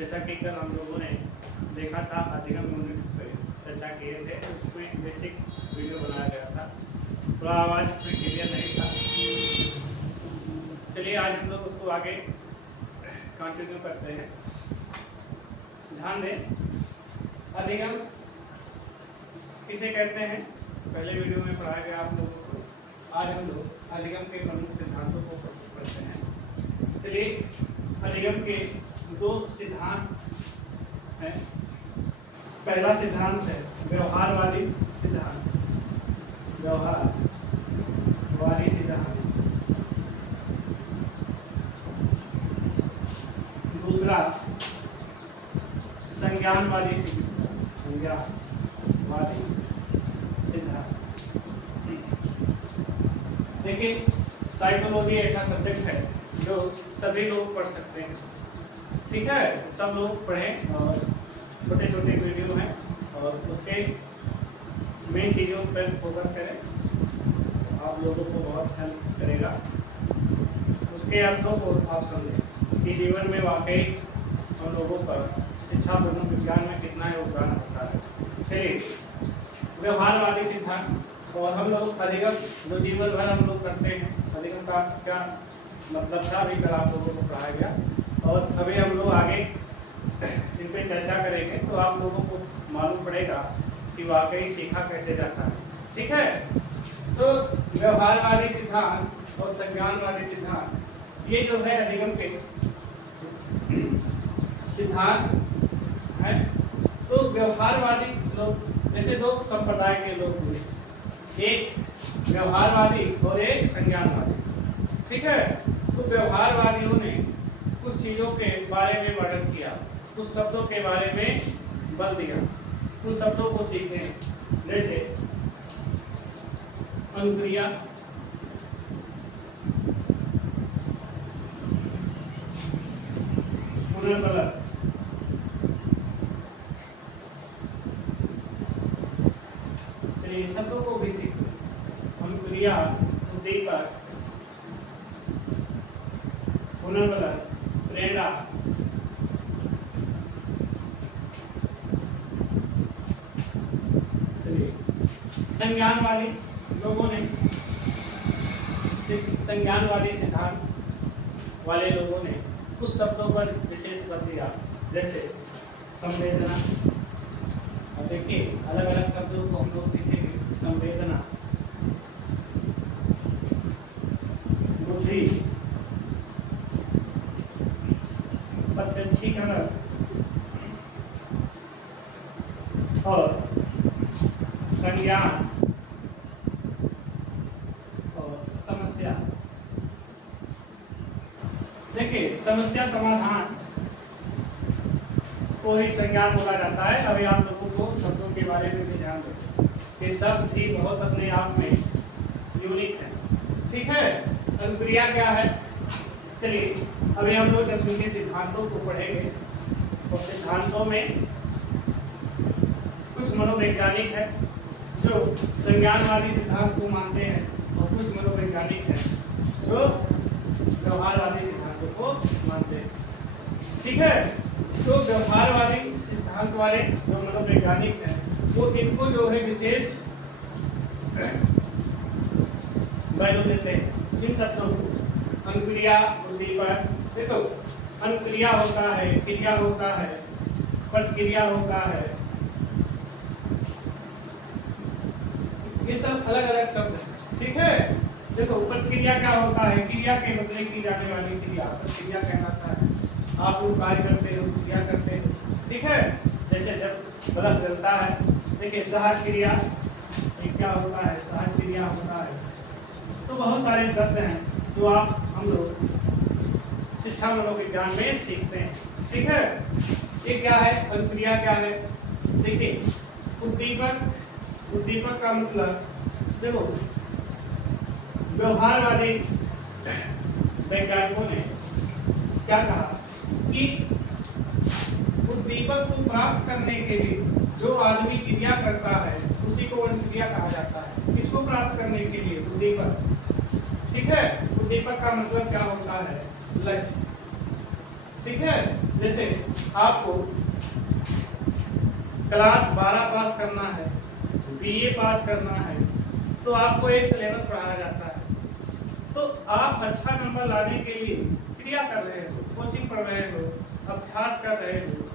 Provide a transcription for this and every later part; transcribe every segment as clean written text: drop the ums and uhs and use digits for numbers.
जैसा कि कल हम लोगों ने देखा था, अधिगम यूनिट पर चर्चा किए थे, उसमें बेसिक वीडियो बनाया गया था। थोड़ा आवाज़ उसमें क्लियर नहीं था। चलिए आज हम लोग उसको आगे कंटिन्यू करते हैं। ध्यान दें, अधिगम किसे कहते हैं, पहले वीडियो में पढ़ाया गया आप लोगों को। आज हम लोग अधिगम के प्रमुख सिद्धांतों को पढ़ते हैं। चलिए, अधिगम के दो सिद्धांत हैं। पहला सिद्धांत है व्यवहारवादी सिद्धांत, व्यवहारवादी सिद्धांत। दूसरा संज्ञानवादी सिद्धांत, संज्ञानवादी सिद्धांत। देखिए, साइकोलॉजी ऐसा सब्जेक्ट है जो सभी लोग पढ़ सकते हैं, ठीक है। सब लोग पढ़ें और छोटे छोटे वीडियो हैं और उसके मेन चीज़ों पर फोकस करें, आप लोगों को बहुत हेल्प करेगा। उसके अर्थों को आप समझें कि जीवन में वाकई हम लोगों पर शिक्षा मनोविज्ञान में कितना योगदान होता है। चलिए, व्यवहारवादी सिद्धांत और हम लोग अधिगम जो जीवन भर हम लोग करते हैं, अधिगम का क्या मतलब था अभी कल आप लोगों को पढ़ाया गया और अभी हम लोग आगे इन पर चर्चा करेंगे तो आप लोगों को मालूम पड़ेगा कि वाकई सीखा कैसे जाता है, ठीक है। तो व्यवहारवादी सिद्धांत और संज्ञानवादी सिद्धांत, ये जो है अधिगम के सिद्धांत है। तो व्यवहारवादी लोग, जैसे दो संप्रदाय के लोग हुए, एक व्यवहारवादी और एक संज्ञानवादी, ठीक है। तो व्यवहारवादियों ने कुछ चीज़ों के बारे में वर्णन किया, कुछ शब्दों के बारे में बल दिया, कुछ शब्दों को सीखें, जैसे अनुक्रिया, पुनर्बलन, चलिए शब्दों को भी सीखें। अनुक्रिया, उद्दीपक, पुनर्बलन, प्रेरणा, चलिए संज्ञानवादी लोगों ने, संज्ञानवादी सिद्धांत वाले लोगों ने कुछ शब्दों पर विशेष बल दिया, जैसे संवेदना। अब देखिए, अलग अलग शब्दों को हम लोग सीखेंगे। संवेदना, बुद्धि, प्रत्यक्षीकरण और संज्ञान और समस्या। देखिए, समस्या समाधान को ही संज्ञान बोला जाता है। अभी आप लोगों को शब्दों के बारे में भी ध्यान दें कि शब्द भी बहुत अपने आप में यूनिक है, ठीक है। अनुक्रिया क्या है? चलिए, अभी हम लोग जब इनके सिद्धांतों को पढ़ेंगे और सिद्धांतों में कुछ मनोवैज्ञानिक है जो संज्ञानवादी सिद्धांत को मानते हैं और कुछ मनोवैज्ञानिक है जो व्यवहारवादी सिद्धांतों को मानते हैं, ठीक है। तो व्यवहारवादी सिद्धांत वाले जो मनोवैज्ञानिक हैं वो इनको जो है विशेष वैल्यू देते हैं इन शब्दों को। अनुक्रिया, उद्दीपक, देखो अनुक्रिया होता है, क्रिया होता है, प्रतिक्रिया होता है, ये सब अलग अलग शब्द हैं, ठीक है। देखो, प्रतिक्रिया क्या होता है? क्रिया के बदले की जाने वाली क्रिया प्रतिक्रिया कहलाता है। आप लोग कार्य करते हो, क्रिया करते हो, ठीक है। जैसे जब बल्ब जलता है, देखिए सहज क्रिया, ये क्या होता है? सहज क्रिया होता है। तो बहुत सारे शब्द हैं जो आप हम लोग शिक्षा मनोविज्ञान में सीखते हैं, ठीक है। ये क्या है? अनुक्रिया क्या है? देखिए, उद्दीपक, उद्दीपक का मतलब, देखो व्यवहारवादी वैज्ञानिकों ने क्या कहा कि उद्दीपक को प्राप्त करने के लिए जो आदमी क्रिया करता है उसी को अनुक्रिया कहा जाता है। किसको प्राप्त करने के लिए? उद्दीपक, ठीक है। उद्दीपक का मतलब क्या होता है? लक्ष्य, ठीक है। जैसे आपको क्लास 12 पास करना है, बीए पास करना है, तो आपको एक सिलेबस पढ़ाया जाता है। तो आप अच्छा नंबर लाने के लिए क्रिया कर रहे हो, कोचिंग पढ़ रहे हो, अभ्यास कर रहे हो,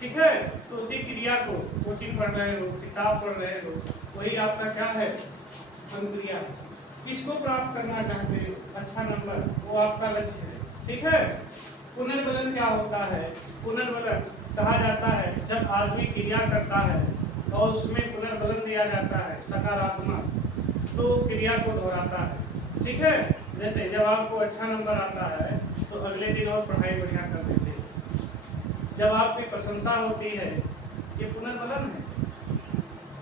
ठीक है। तो उसी क्रिया को कोचिंग पढ़ रहे हो, किताब पढ़ रहे हो, वही आपका क्या है, अनुक्रिया। किसको प्राप्त करना चाहते हो, अच्छा नंबर, वो आपका लक्ष्य है, ठीक है। पुनर्बलन क्या होता है, पुनर्बलन कहा जाता है जब आदमी क्रिया करता है और उसमें पुनर्बलन दिया जाता है सकारात्मक, तो क्रिया को दोहराता है, ठीक है। जैसे जब आपको अच्छा नंबर आता है तो अगले दिन और पढ़ाई बढ़िया कर देते हैं। जब आपकी प्रशंसा होती है, ये पुनर्बलन है।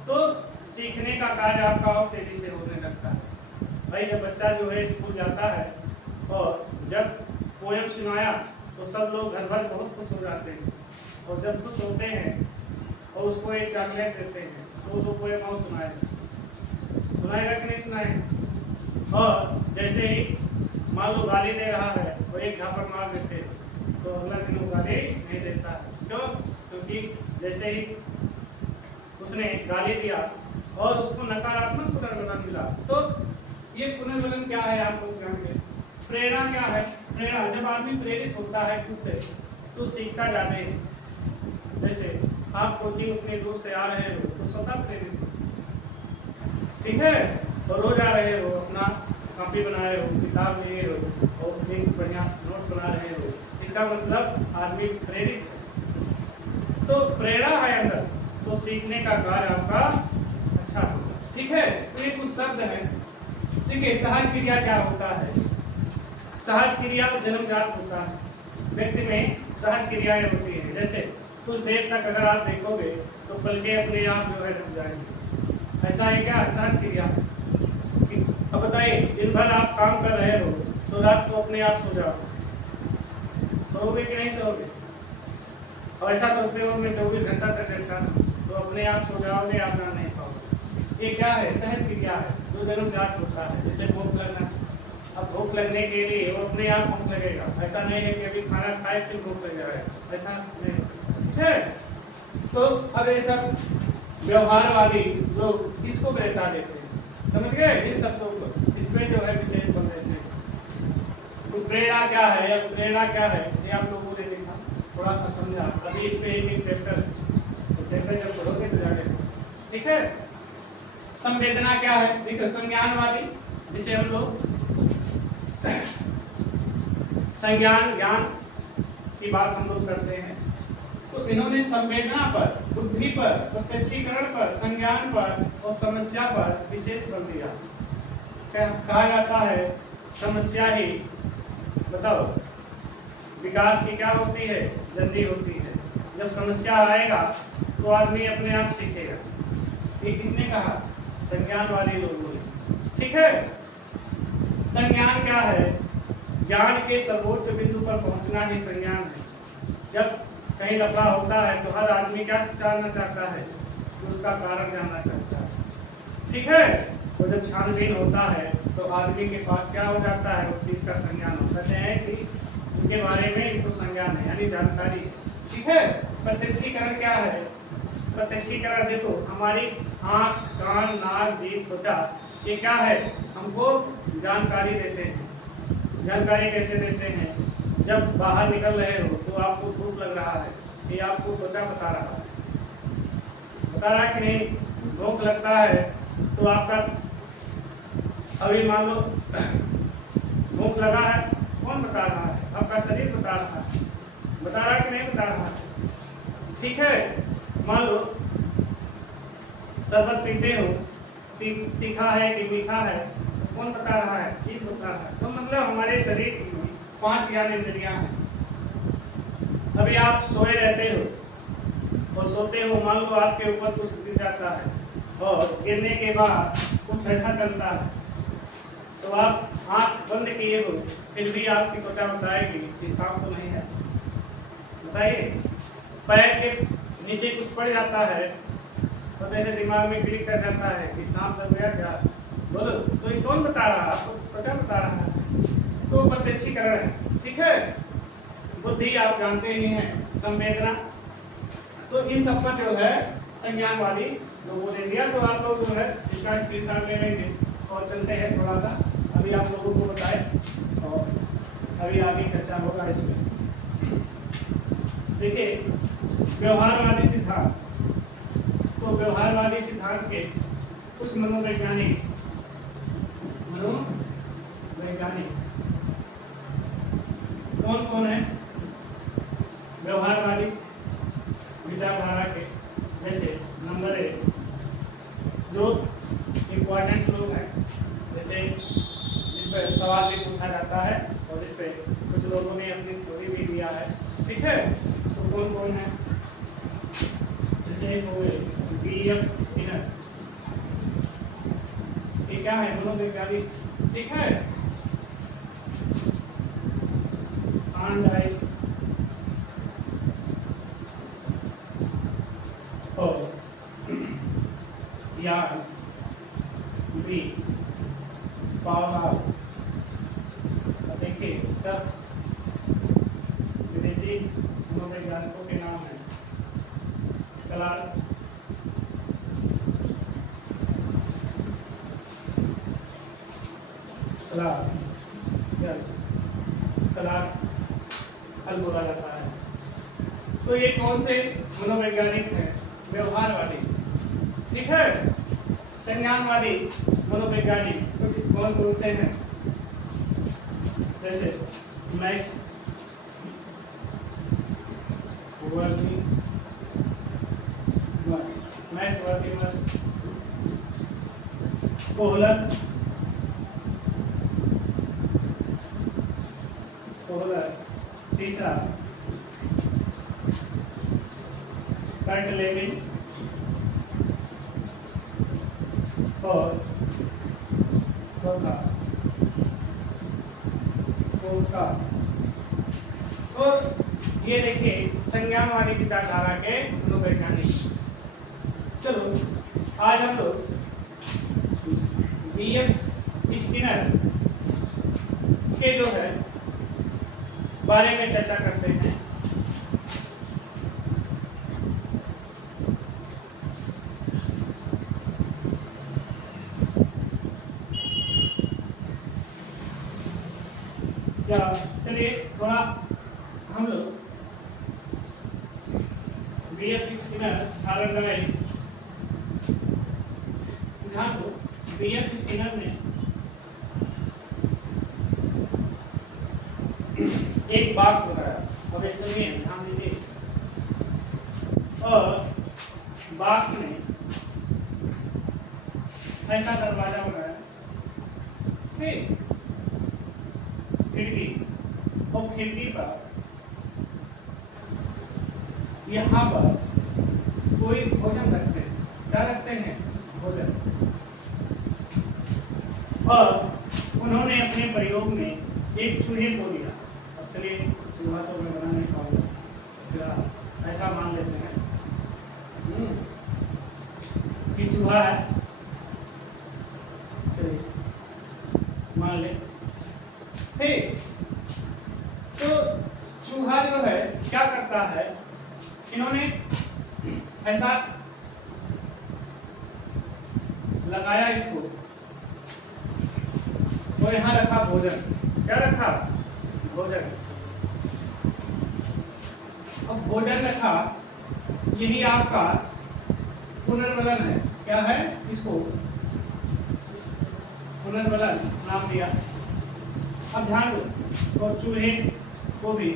तो सीखने का कार्य आपका और तेजी से होने लगता है। भाई जब बच्चा जो है स्कूल जाता है और जब पोएम सुनाया तो सब लोग घर भर बहुत खुश हो जाते हैं, और जब खुश होते हैं और उसको एक चॉकलेट देते हैं तो वो पोएम और सुनाएगा कि नहीं सुनाएगा। और जैसे ही मान लो गाली दे रहा है और एक झापड़ मार देते हैं तो अगला दिन वो गाली नहीं देता है। क्यों? क्योंकि जैसे ही उसने गाली दिया और उसको नकारात्मक पुनर्बलन मिला। तो ये पुनर्बलन क्या है आप लोग जानेंगे। प्रेरणा क्या है, प्रेरणा जब आदमी प्रेरित होता है खुद से तो सीखता जाने। जैसे आप कोचिंग उतनी दूर से आ रहे हो तो स्वतः प्रेरित हो, ठीक है, और रोज आ रहे हो, अपना कॉपी बना रहे हो, किताब लिए हो और एक बढ़िया नोट बना रहे हो, इसका मतलब आदमी प्रेरित है। तो प्रेरणा है अंदर, तो सीखने का कार्य आपका अच्छा होगा, ठीक है। तो ये कुछ शब्द हैं। देखिए सहज क्रिया क्या होता है। सहज क्रिया जन्मजात होता है, व्यक्ति में सहज क्रियाएं होती हैं। जैसे कुछ देर तक अगर आप देखोगे तो पलके अपने आप जो है ढक जाएंगे, ऐसा है क्या, सहज क्रिया। अब बताइए दिन भर आप काम कर रहे हो तो रात को अपने आप सो जाओ, सोओगे कि नहीं सोओगे। और ऐसा सोचते हो मैं 24 घंटा तक जगता तो अपने आप सो जाओगे, आप ना नहीं पाओगे। ये क्या है, सहज क्रिया है जो जन्मजात होता है। जैसे भूख लगना, अब भूख लगने के लिए वो अपने आप भूख लगेगा, ऐसा नहीं है कि अभी खाना खाए फिर भूख लग जाएगा, ऐसा नहीं है। तो अब ये सब व्यवहारवादी लोग इसको वैधता देते हैं, समझ गए इन शब्दों को, इसमें जो है विशेष बन देते हैं। तो प्रेरणा क्या है, या प्रेरणा क्या है ये आप लोगों ने देखा, थोड़ा सा समझा। अभी इस पे एक चैप्टर है, तो चैप्टर जब पढ़ोगे तो जाके, ठीक है। संवेदना क्या है, देखो संज्ञानवादी जिसे हम लोग संज्ञान ज्ञान की बात हम लोग करते हैं, तो इन्होंने संवेदना पर, बुद्धि पर, प्रत्यक्षीकरण पर, संज्ञान पर और समस्या पर विशेष बल दिया। कहा जाता है समस्या ही, बताओ विकास की क्या होती है, जल्दी होती है। जब समस्या आएगा तो आदमी अपने आप सीखेगा। ये किसने कहा, संज्ञान वाले लोगों ने, ठीक है। संज्ञान क्या है, ज्ञान के सर्वोच्च बिंदु पर पहुंचना ही संज्ञान है। जब कहीं लफड़ा होता है तो हर आदमी क्या जानना चाहता है, तो उसका कारण जानना चाहता है, ठीक है। तो जब छानबीन होता है तो आदमी के पास क्या हो जाता है, उस चीज का संज्ञान हो जाते हैं कि उनके बारे में इनको संज्ञान है, यानी जानकारी है, ठीक है। प्रत्यक्षीकरण क्या है, प्रत्यक्षीकरण देखो हमारी आँख, कान, नाक, जीभ, त्वचा, ये क्या है, हमको जानकारी देते हैं। जानकारी कैसे देते हैं, जब बाहर निकल रहे हो तो आपको धूप लग रहा है, ये आपको त्वचा बता रहा है कि नहीं। भूख लगता है तो आपका, अभी मान लो भूख लगा है, कौन बता रहा है, आपका शरीर बता रहा है कि नहीं बता रहा है, ठीक है। मान लो शरबत पीते हो, तीखा है कि मीठा है, कौन बता रहा है, जीभ बता रहा है। तो मतलब हमारे शरीर की 5 ज्ञान इंद्रियां हैं। अभी आप सोए रहते हो और सोते हो, मान लो आपके ऊपर कुछ गिर जाता है और गिरने के बाद कुछ ऐसा चलता है, तो आप आंख बंद किए हो फिर भी आपकी त्वचा बताएगी कि सांप तो नहीं है, बताइए। पैर के नीचे कुछ पड़ जाता है तो ऐसे दिमाग में क्लिक कर जाता है कि सांप लग गया क्या, बोलो। तो ये कौन बता रहा है, आपको त्वचा बता रहा है। तो प्रत्यक्षीकरण है, ठीक है। बुद्धि आप जानते ही हैं, संवेदना, तो इन सब पर जो है संज्ञानवादी लोगों ने दिया। तो आप लोग जो है इसका स्क्रीनशॉट ले लेंगे और चलते हैं थोड़ा सा, अभी आप लोगों को बताएं और अभी आगे चर्चा होगा इसमें। देखिए व्यवहारवादी सिद्धांत, तो व्यवहारवादी सिद्धांत के कुछ मनोवैज्ञानिक कौन कौन है व्यवहारवादी विचारधारा के, जैसे नंबर 1 जो इम्पोर्टेंट लोग हैं, जैसे जिस पर सवाल भी पूछा जाता है और जिस पे कुछ लोगों ने अपनी थ्योरी भी दिया है, ठीक है। तो कौन कौन है, जैसे हो गए B.F. स्किनर, ये क्या है मनोवैज्ञानिक, ठीक है। आंडाई और यान बी पावलाव, देखिए सब विदेशी मनोवैज्ञानिकों के नाम हैं। क्लार्क, हल बोला जाता है। तो ये कौन से मनोवैज्ञानिक हैं, व्यवहारवादी, ठीक है। संज्ञानवादी मनोवैज्ञानिक कुछ कौन कौन से हैं, जैसे मैक्स वर्थिमर, कोहलर, तीसरा कर्ट लेविन और चौथा कोस्टा। तो ये देखिए संज्ञानवादी विचारधारा के मनोवैज्ञानिक। चलो आज हम लोग B.F. स्किनर के जो है बारे में चर्चा करते हैं। क्या चलिए थोड़ा हम लोग B.F. स्किनर ध्यान दो, B.F. स्किनर ने एक बॉक्स बनाया, अब ऐसे नहीं है, ध्यान दीजिए, और बॉक्स ने ऐसा दरवाजा बनाया, ठीक, खिड़की, और खिड़की पर यहाँ पर कोई भोजन रखते हैं, क्या रखते हैं, भोजन, और उन्होंने अपने प्रयोग में एक चूहे को लिया। अब चलिए चूहा तो मैं बना नहीं पाऊंगा, ऐसा मान लेते हैं कि चूहा है, चलिए मान ले, ठीक। तो चूहा जो है क्या करता है, इन्होंने ऐसा लगाया इसको, तो यहाँ रखा भोजन, क्या रखा, भोजन। अब भोजन रखा, यही आपका पुनर्वलन है, क्या है, इसको पुनर्वलन नाम दिया। अब ध्यान दो, और चूहे को भी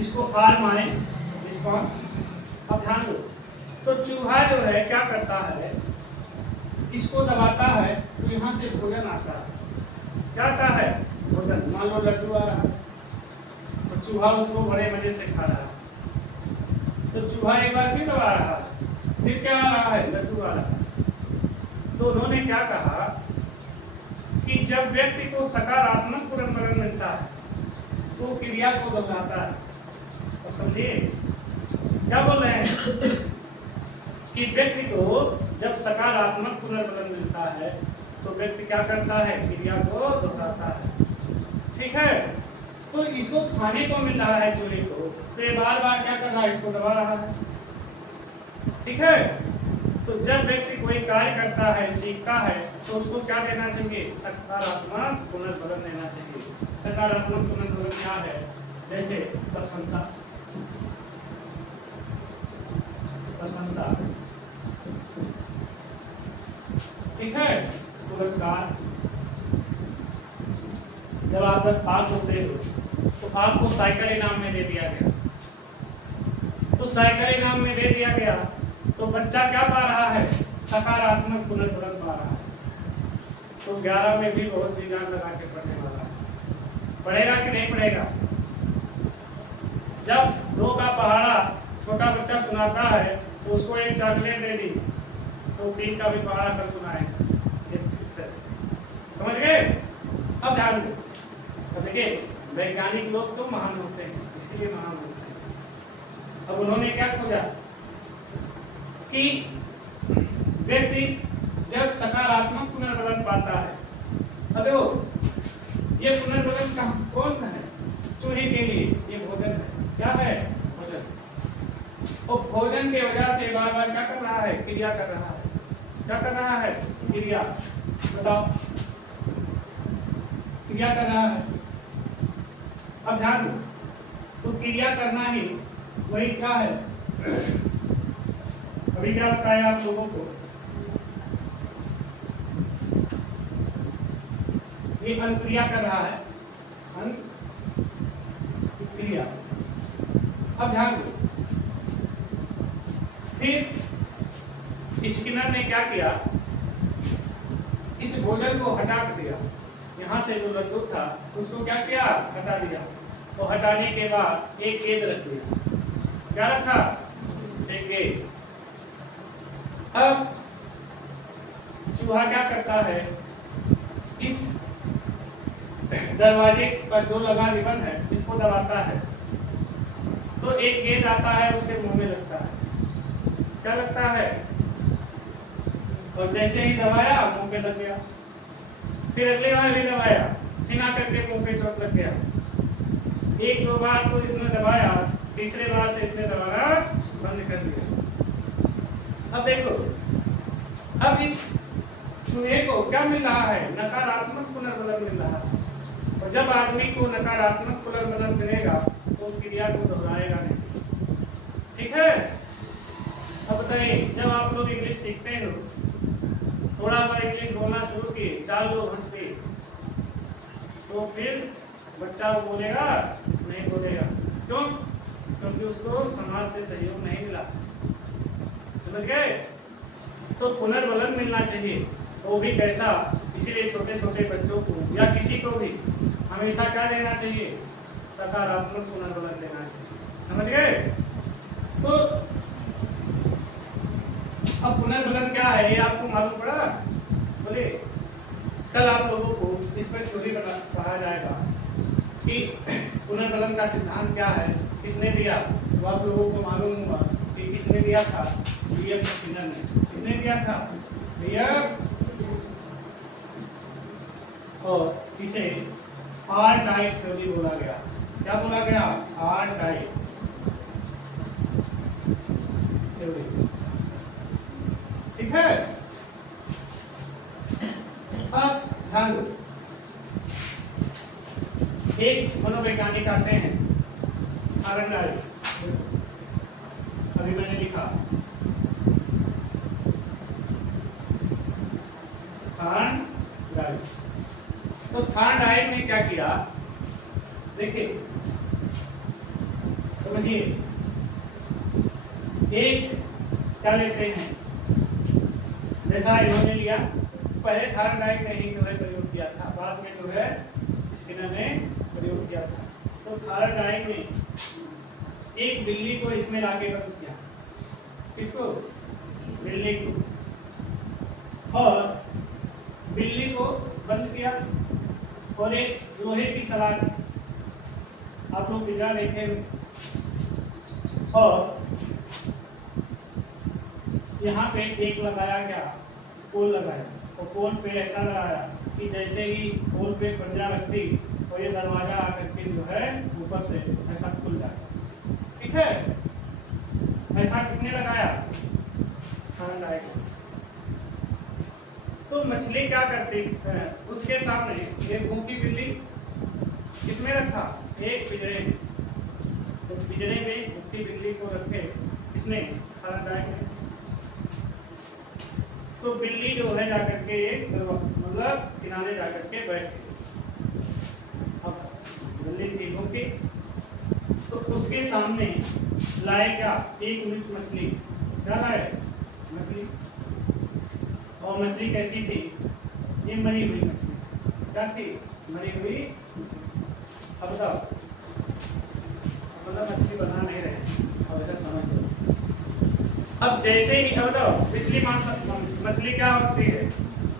इसको आर माने रिस्पॉन्स। अब ध्यान दो, तो चूहा जो है क्या करता है, इसको दबाता है तो यहाँ से भोजन आता है, क्या आता है, भोजन। मान लो लड्डू आ रहा है, तो चूहा उसको बड़े मजे से खा रहा है, तो चूहा एक बार फिर दबा रहा है, फिर क्या आ रहा है, लड्डू आ रहा है। तो उन्होंने क्या कहा कि जब व्यक्ति को सकारात्मक पुनर्वलन मिलता है तो क्रिया को दोहराता है। और समझिए क्या बोल रहे हैं कि व्यक्ति को जब सकारात्मक पुनर्वलन मिलता है तो व्यक्ति क्या करता है, क्रिया को दोहराता है। ठीक है। तो इसको खाने को मिल रहा है चूहे को, तो ये बार बार क्या कर रहा है, इसको दबा रहा है। ठीक है। तो जब व्यक्ति कोई कार्य करता है, सीखता है, तो उसको क्या देना चाहिए, सकारात्मक पुनर्बलन देना चाहिए। सकारात्मक पुनर्बलन क्या है, जैसे प्रशंसा, प्रशंसा, ठीक है, पुरस्कार। जब आप 10 पास होते हो तो आपको साइकिल इनाम में दे दिया गया, तो साइकिल इनाम में दे दिया गया, तो बच्चा क्या पा रहा है, सकारात्मक पुनर्बलन पा रहा है। तो 11 में भी बहुत जी जान लगा के पढ़ने वाला है, पढ़ेगा कि नहीं पढ़ेगा। जब 2 का पहाड़ा छोटा बच्चा सुनाता है तो उसको एक चॉकलेट दे दी, तो 3 का भी पहाड़ा कर सुनाएगा। समझ गए। अब ध्यान दो, तो देखिए वैज्ञानिक लोग तो महान होते हैं, इसीलिए महान होते हैं। अब उन्होंने क्या खोजा कि व्यक्ति जब सकारात्मक पुनर्बलन पाता है, अब देखो ये पुनर्बलन का कौन है, चूहे के लिए ये भोजन है। क्या है, भोजन। और भोजन के वजह से बार बार क्या कर रहा है, क्रिया कर रहा है। क्या कर रहा है, क्रिया। बताओ, क्रिया कर रहा है। अब ध्यान दो, तो क्रिया करना ही वही क्या है, अभी क्या बताया आप लोगों को, ये अनुक्रिया कर रहा है, अनुक्रिया। अब ध्यान दो, फिर स्किनर ने क्या किया, इस भोजन को हटा दिया, यहाँ से जो लड्डू था उसको क्या किया, हटा दिया। तो हटाने के बाद एक गेंद रख दिया। क्या रखा, एक गेंद। अब चूहा क्या करता है, इस दरवाजे पर जो लगा रिबन है इसको दबाता है, तो एक गेंद आता है उसके मुंह में लगता है। क्या लगता है, और जैसे ही दबाया मुंह पे लग गया। फिर अगली बार भी दबाया, फिर आकर के मुंह पे चोट लग गया। 1-2 बार तो इसने दबाया, तीसरे बार से इसने दबाना बंद कर दिया। अब देखो, अब इस चूहे को क्या मिल रहा है, नकारात्मक पुनर्बलन मिल रहा है। और जब आदमी को नकारात्मक पुनर्बलन मिलेगा तो उस क्रिया को दोहराएगा नहीं। ठीक है। अब बताइए, जब आप लोग इंग्लिश सीखते हो, थोड़ा सा इंग्लिश बोलना शुरू किए, 4 लोग हंस पे, तो फिर बच्चा वो बोलेगा नहीं बोलेगा, क्यों, क्योंकि उसको समाज से सहयोग नहीं मिला। समझ गए। तो पुनर्बलन मिलना चाहिए, वो भी कैसा, इसीलिए छोटे छोटे बच्चों को या किसी को भी हमेशा क्या देना चाहिए, सकारात्मक पुनर्बलन देना चाहिए। समझ गए। तो अब पुनर्बलन क्या है ये आपको मालूम पड़ा, बोले। कल आप लोगों को इसमें थ्योरी पढ़ाया जाएगा कि पुनर्बलन का सिद्धांत क्या है, किसने दिया, तो आप लोगों को मालूम हुआ कि किसने दिया था, विलियम स्किनर ने। किसने दिया था, विलियम, और इसे आर टाइप थ्योरी बोला गया। क्या बोला गया, आर टाइप थ्योरी। ठीक है। अब ध्यान दो, एक मनोवैज्ञानिक आते हैं, थार्नडाइक, अभी मैंने लिखा थार्नडाइक। तो थार्नडाइक ने क्या किया, देखिए समझिए, एक क्या लेते हैं, जैसा इन्होंने लिया, पहले थार्नडाइक ने ही जो है प्रयोग किया था, बाद में जो है स्किनर ने प्रयोग किया था। तो थार्नडाइक ने एक बिल्ली को इसमें लाके बंद किया, किसको, बिल्ली को, और बिल्ली को बंद किया और एक लोहे की सलाख, आप लोग पिज्जा देखे, और यहाँ पे एक लगाया गया पोल लगाया और पोल पे ऐसा लगाया कि जैसे ही पोल पे पंजा रखती तो ये दरवाजा आकर के जो है ऊपर से ऐसा खुल जाए। ठीक है, ऐसा किसने लगाया? तो मछली क्या करती है, उसके सामने एक भूखी बिल्ली किसमें रखा? एक पिंजरे में। तो पिंजरे में भूखी बिल्ली को रखे किसने? खानदान ने। तो बिल्ली जो है जाकर के एक मतलब किनारे जाकर के बैठ गई। अब बिल्ली थी भूखी, तो उसके सामने लाए क्या? एक मृत मछली। क्या लाए? मछली। और मछली कैसी थी? ये मरी हुई मछली। क्या थी? मरी हुई मछली। अब बताओ, मतलब मछली बना नहीं रहे, अब ऐसा समझ लो। अब जैसे ही अब बताओ, पिछली मछली क्या होती है?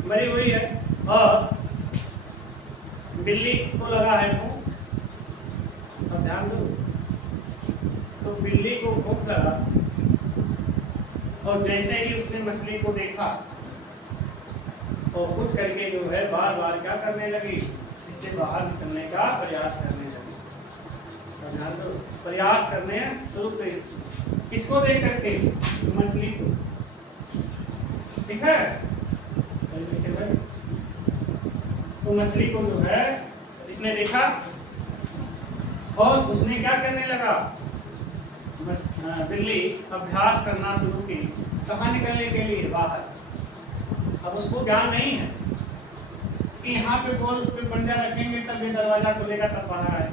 मरी हुई है और बिल्ली को लगा है भूख। अब ध्यान दो, तो बिल्ली को भूख लगा और जैसे ही उसने मछली को देखा और उठ करके जो है बार बार क्या करने लगी? इससे बाहर निकलने का प्रयास करने लगी। ध्यान दो, प्रयास करने शुरू करी। किसको देख करके? मछली को। ठीक है, तो मछली को जो है इसने देखा और उसने क्या करने लगा? बिल्ली अभ्यास करना शुरू की। कहाँ निकलने के लिए? बाहर। अब उसको ज्ञान नहीं है कि यहाँ पे पोल पे पंजा रखेंगे तब ये दरवाजा खुलेगा, तब बाहर आए।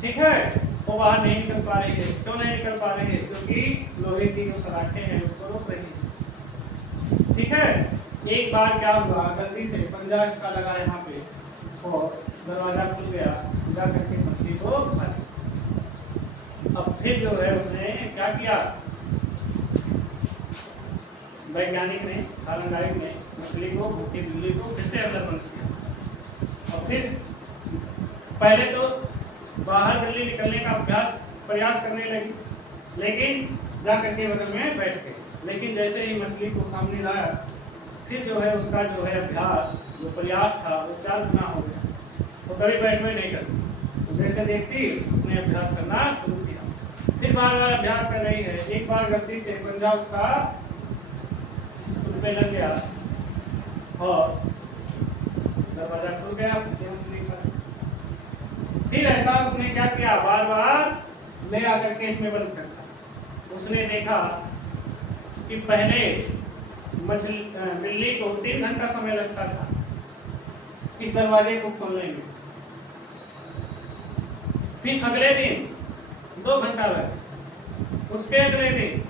ठीक है, वो बाहर नहीं निकल पा रही है। क्यों नहीं निकल पा रही है? क्योंकि लोहे की जो सलाखें हैं उसको रोक रही है। ठीक है, एक बार क्या हुआ, गलती से पंजा इसका लगा यहाँ पे और दरवाजा खुल गया, जा करके मछली को खा लिया। अब फिर जो है उसने क्या किया? वैज्ञानिक ने, खानदान ने मछली को, भूखी बिल्ली को फिर से अंदर बंद किया। और फिर पहले तो बाहर बिल्ली निकलने का प्रयास करने लगी, लेकिन जा करके बगल में बैठ गई। लेकिन जैसे ही मछली को सामने लाया, फिर जो है उसका जो है अभ्यास, जो प्रयास था वो 4 गुना हो गया। वो कभी बैठ में नहीं करती, तो जैसे देखती उसने अभ्यास करना शुरू किया। फिर बार बार अभ्यास कर रही है। एक बार गलती से पंजा उसका पे लग गया और दरवाजा खुल गया फिर मछली का। फिर ऐसा उसने क्या किया? बार बार ले आकर के इसमें बंद करता। उसने देखा कि पहले बिल्ली को 3 घंटा समय लगता था इस दरवाजे को खोलने में, फिर अगले दिन 2 घंटा लगा, उसके अगले दिन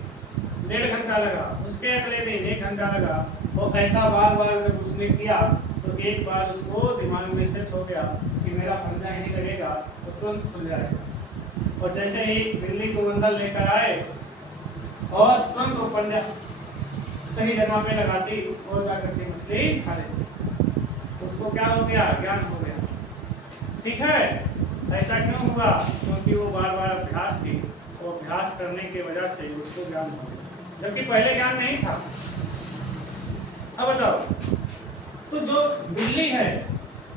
1.5 घंटा लगा, उसके अगले दिन 1 घंटा लगा। और ऐसा बार बार जब उसने किया तो एक बार उसको दिमाग में सेट हो गया कि मेरा पंजा ही लगेगा तो तुरंत खुल जाएगा। और जैसे ही बिल्ली को अंदर लेकर आए और तुरंत वो पंजा सही जगह पे लगाती और जाकर के मछली खा लेती। उसको क्या हो गया? ज्ञान हो गया। ठीक है, ऐसा क्यों हुआ? क्योंकि वो बार बार अभ्यास की और अभ्यास करने की वजह से उसको ज्ञान हो गया, जबकि पहले ज्ञान नहीं था। अब बताओ, तो जो बिल्ली है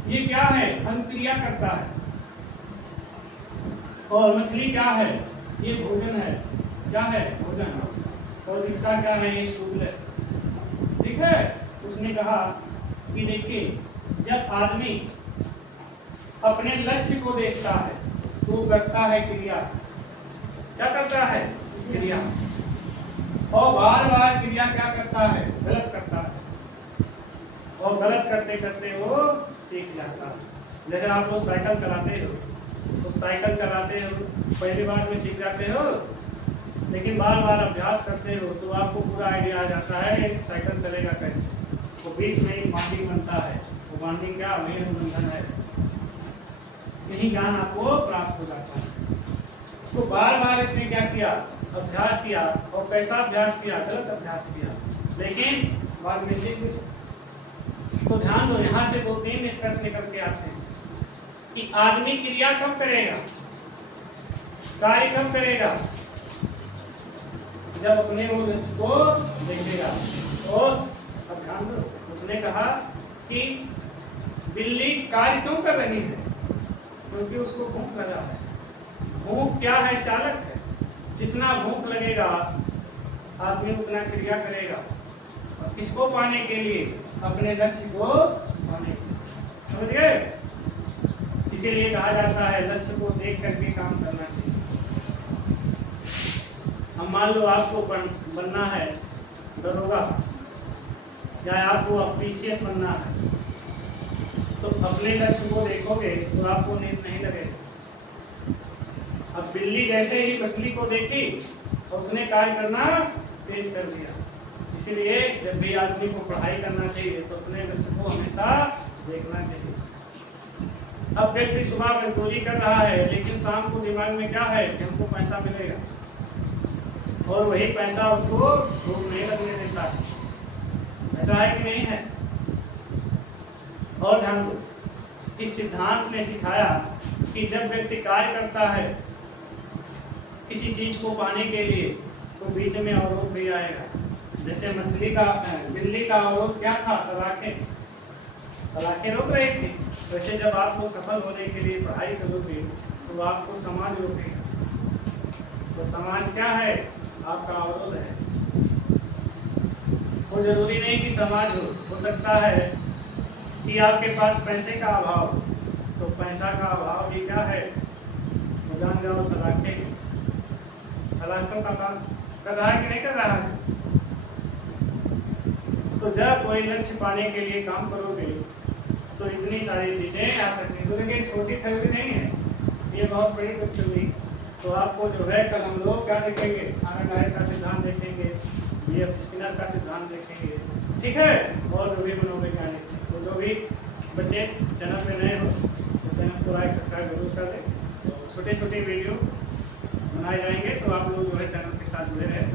ये क्या है? अंतक्रिया करता है। और मछली क्या है? ये भोजन है। क्या है? भोजन। और इसका क्या है? ये स्टूबलेस। ठीक है, उसने कहा कि देखिए, जब आदमी अपने लक्ष्य को देखता है तो करता है क्रिया। क्या करता है? क्रिया। और बार बार क्रिया क्या करता है? गलत करता है। और गलत करते करते वो सीख जाता है। जैसे आप लोग साइकिल चलाते हो, तो साइकिल चलाते हो, पहली बार में सीख जाते हो, लेकिन बार बार अभ्यास करते हो तो आपको पूरा आइडिया आ जाता है साइकिल चलेगा कैसे। तो बीच में एक बॉन्डिंग बनता है। वो बॉन्डिंग क्या? मेल बंधन है। यही ज्ञान आपको प्राप्त हो जाता है। तो बार बार इसने क्या किया? अभ्यास किया। और कैसा अभ्यास किया? गलत अभ्यास किया, लेकिन बाद में सीख गया। तो ध्यान दो, यहाँ से 2-3 निष्कर्ष निकल के आते हैं कि आदमी क्रिया कब करेगा? कार्य कब करेगा? जब अपने वो लक्ष्य को देखेगा और अब ध्यान दो, उसने कहा कि बिल्ली कार्य क्यों कर रही है? क्योंकि उसको भूख लगा है। भूख क्या है? चालक है। जितना भूख लगेगा आदमी उतना क्रिया करेगा, और किसको पाने के लिए? अपने लक्ष्य को पाने के लिए। समझ गए? इसीलिए कहा जाता है लक्ष्य को देख करके काम करना चाहिए। अब मान लो आपको बनना है दरोगा, या आपको पीसीएस बनना है, तो अपने लक्ष्य को देखोगे तो आपको नींद नहीं लगेगी। अब बिल्ली जैसे ही मछली को देखी तो उसने कार्य करना तेज कर दिया। इसीलिए जब भी आदमी को पढ़ाई करना चाहिए तो अपने लक्ष्य को हमेशा देखना चाहिए। अब व्यक्ति सुबह मजदूरी कर रहा है, लेकिन शाम को दिमाग में क्या है कि हमको पैसा मिलेगा, और वही पैसा उसको भूख नहीं लगने देता है। ऐसा है कि नहीं है? और ध्यान दो, इस सिद्धांत ने सिखाया कि जब व्यक्ति कार्य करता है किसी चीज को पाने के लिए, तो बीच में अवरोध भी आएगा। जैसे बिल्ली का अवरोध क्या था? सलाखें रोक रही थी। वैसे जब आपको सफल होने के लिए पढ़ाई करोगे तो आपको समाज रोकेगा। तो समाज क्या है? आपका अवरोध है। वो जरूरी नहीं कि समाज हो सकता है कि आपके पास पैसे का अभाव हो, तो पैसा का अभाव भी क्या है? तो जान जाओ सलाखों का काम कर रहा है कि नहीं कर रहा है? तो जब कोई लक्ष्य पाने के लिए काम करोगे तो इतनी सारी चीजें आ सकती हैं। तो देखिए छोटी थ्योरी नहीं है, ये बहुत बड़ी थ्योरी। तो आपको जो है कल हम लोग क्या देखेंगे? आर्नोल्ड का सिद्धांत देखेंगे, बीएफ स्किनर का सिद्धांत देखेंगे, ठीक है? और जो भी मनोवैज्ञानिक, तो जो भी बच्चे चैनल पे नए हो तो चैनल को लाइक सब्सक्राइब जरूर कर दें। तो छोटे छोटे वीडियो बनाए जाएंगे, तो आप लोग जो है चैनल के साथ जुड़े रहें।